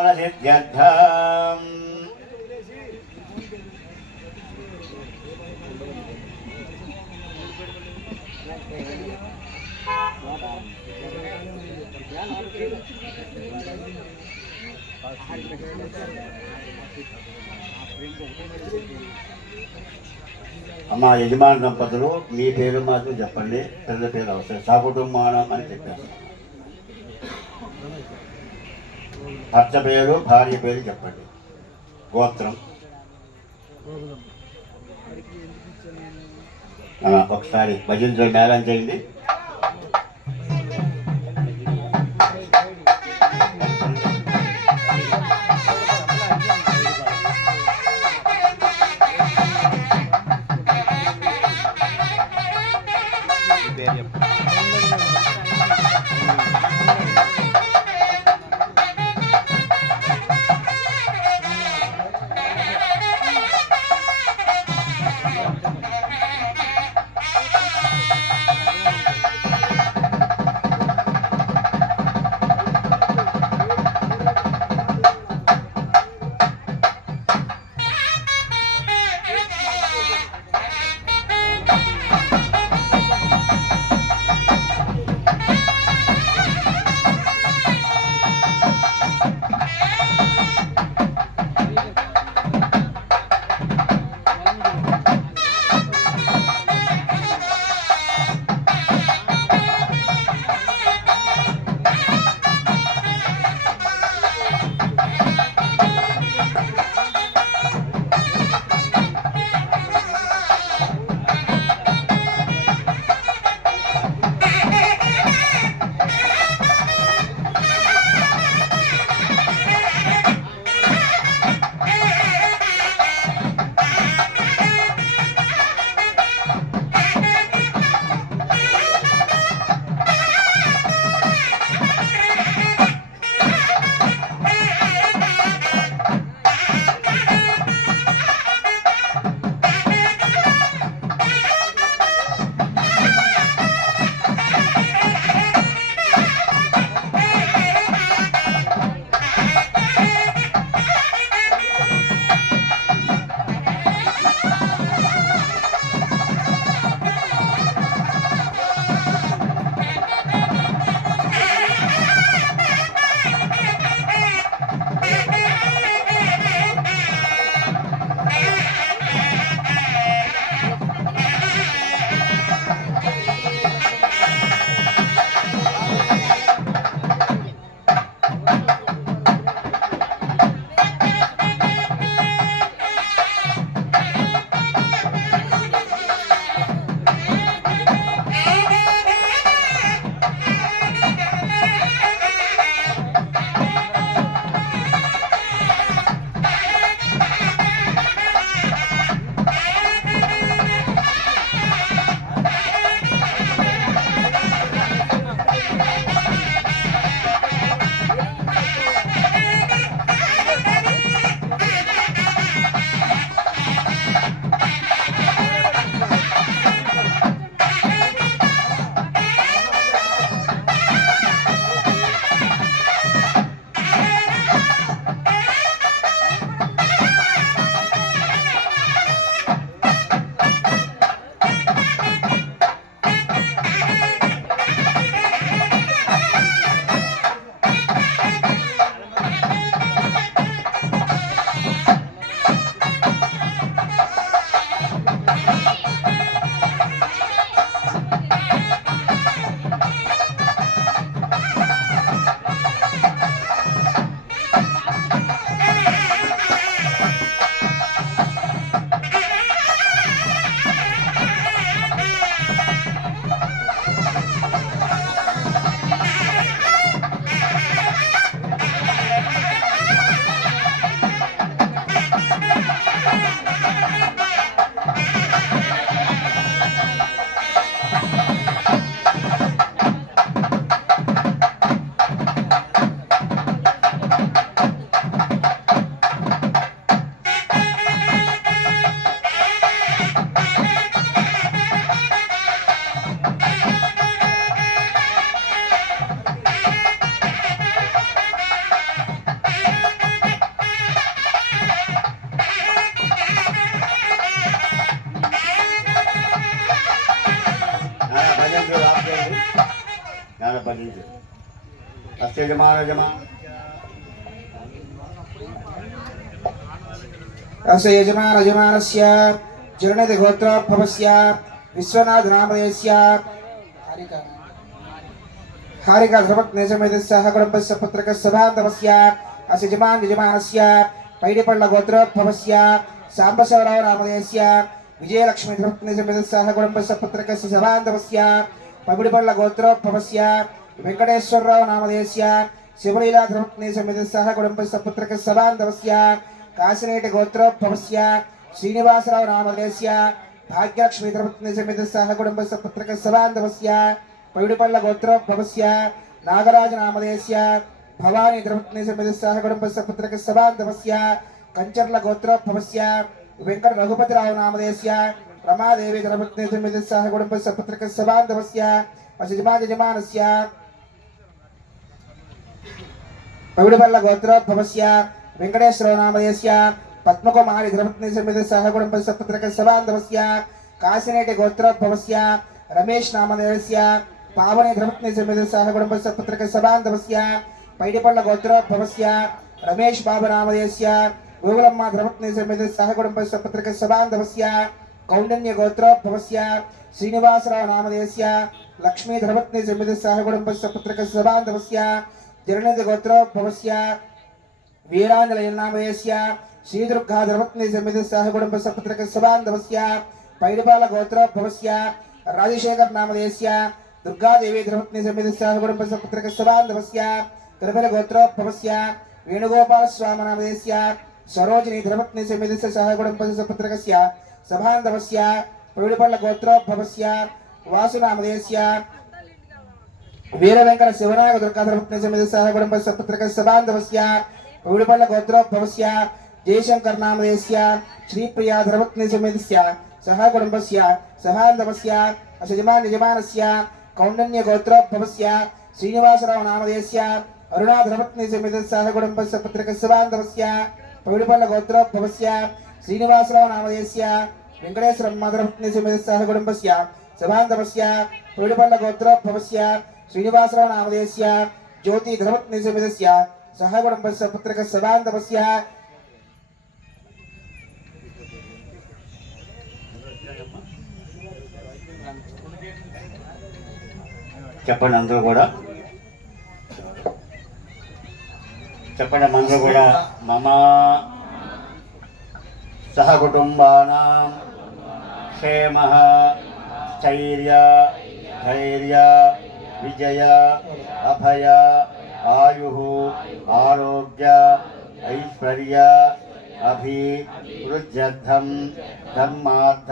సిద్ధ్యర్థం అమ్మ యజమాని దంపతులు మీ పేరు మాత్రం చెప్పండి, పిల్లల పేరు అవసరం, సకుటుంబానం అని చెప్పారు. భర్త పేరు భార్య పేరు చెప్పండి, గోత్రం. ఒకసారి భజన మేళం చేయండి. సంపాదించు అస్య యజమాన अस्य यजमानस्य जरणति गोत्रोद्भवस्य विश्वनाथनामधेयस्य हारिका धर्मज्ञसमेतस्य कुटुम्बस्य पुत्रकस्य बान्धवस्य अस्य यजमानस्य पैडिपल्ल गोत्रोद्भवस्य साम्बशिवराव नामधेयस्य विजयलक्ष्मी धर्मज्ञसमेतस्य कुटुम्बस्य पुत्रकस्य बान्धवस्य पैडिपल्ल गोत्रोद्भवस्य वेंकटेश्वरराव नामधेयस्य शिवलीला धर्मज्ञसमेतस्य कुटुम्बस्य पुत्रकस्य बान्धवस्य काशिनेट गोत्रोद्भवस्य श्रीनिवासराव नामधेयस्य भाग्यलक्ष्मी धर्मज्ञसमेतस्य कुटुम्बस्य पुत्रकस्य बान्धवस्य पैडिपल्ल गोत्रोद्भवस्य नागराज नामधेयस्य भवानी धर्मज्ञसमेतस्य कुटुम्बस्य पुत्रकस्य बान्धवस्य कंचर्ल गोत्रोद्भवस्य वेंकट रघुपतिराव नामधेयस्य रमादेवी धर्मज्ञसमेतस्य कुटुम्बस्य पुत्रकस्य बान्धवस्य यजमानस्य पैडिपल्ल गोत्रोद्भवस्य वेंकटेश्वर नामधेयस्य पद्मकुमारी धर्मज्ञसमेतस्य कुटुम्बस्य पुत्रकस्य बान्धवस्य काशिनेट गोत्रोद्भवस्य रमेश नामधेयस्य पावनी धर्मज्ञसमेतस्य कुटुम्बस्य पुत्रकस्य बान्धवस्य पैडिपल्ल गोत्रोद्भवस्य रमेश बाबू नामधेयस्य गोकुलम्मा धर्मज्ञसमेतस्य कुटुम्बस्य पुत्रकस्य बान्धवस्य कौंडिन्य गोत्रोद्भवस्य श्रीनिवासराव नामधेयस्य लक्ष्मी धर्मज्ञसमेतस्य कुटुम्बस्य पुत्रकस्य बान्धवस्य जरणति गोत्रोद्भवस्य वीरांजलय नामधेयस्य श्रीदुर्गा धर्मज्ञसमेतस्य कुटुम्बस्य पुत्रकस्य बान्धवस्य पैडिपाल गोत्रोद्भवस्य राजशेखर नामधेयस्य दुर्गादेवी धर्मज्ञसमेतस्य कुटुम्बस्य पुत्रकस्य बान्धवस्य तिरुमल गोत्रोद्भवस्य वेणुगोपाल स्वामी नामधेयस्य सरोजिनी धर्मज्ञसमेतस्य कुटुम्बस्य पुत्रकस्य सबान्धवस्य पैडिपल्ल गोत्रोद्भवस्य वासु नामधेयस्य वीरवेंकट शिवनाग दुर्गा धर्मज्ञसमेतस्य कुटुम्बस्य पुत्रकस्य बान्धवस्य पैडिपल्ल गोत्रोद्भवस्य जयशंकर नामधेयस्य श्रीप्रिया धर्मज्ञसमेतस्य कुटुम्बस्य सबान्धवस्य अस्य यजमानस्य कौंडिन्य गोत्रोद्भवस्य श्रीनिवासराव नामधेयस्य अरुणा धर्मज्ञसमेतस्य कुटुम्बस्य पुत्रकस्य बान्धवस्य पैडिपल्ल गोत्रोद्भवस्य श्रीनिवासराव नामधेयस्य वेंकटेश्वरम्मा धर्मज्ञसमेतस्य कुटुम्बस्य सबान्धवस्य पैडिपल्ल गोत्रोद्भवस्य श्रीनिवासराव नामधेयस्य ज्योति धर्मज्ञसमेतस्य कुटुम्बस्य पुत्रकस्य बान्धवस्य చెప్పండి అందరూ కూడా మమ సహకుటుంబానాం క్షేమః స్థైర్య ధైర్య విజయ అభయ ఆయుః ఆరోగ్య ఐశ్వర్య అభివృద్ధ్యర్థం ధర్మార్థ